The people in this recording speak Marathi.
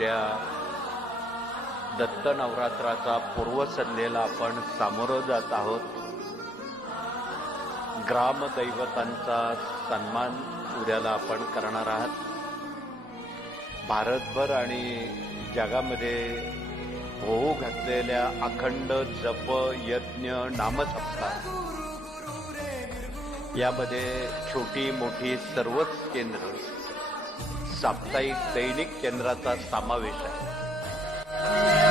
उद्या दत्त नवरात्राचा पूर्वसंध्येला आपण सामोरं जात आहोत. ग्रामदैवतांचा सन्मान उद्याला आपण करणार आहात. भारतभर आणि जगामध्ये होऊ घातलेल्या अखंड जप यज्ञ नामसप्ताह यामध्ये छोटी मोठी सर्वच केंद्र साप्ताहिक दैनिक केंद्राचा समावेश आहे.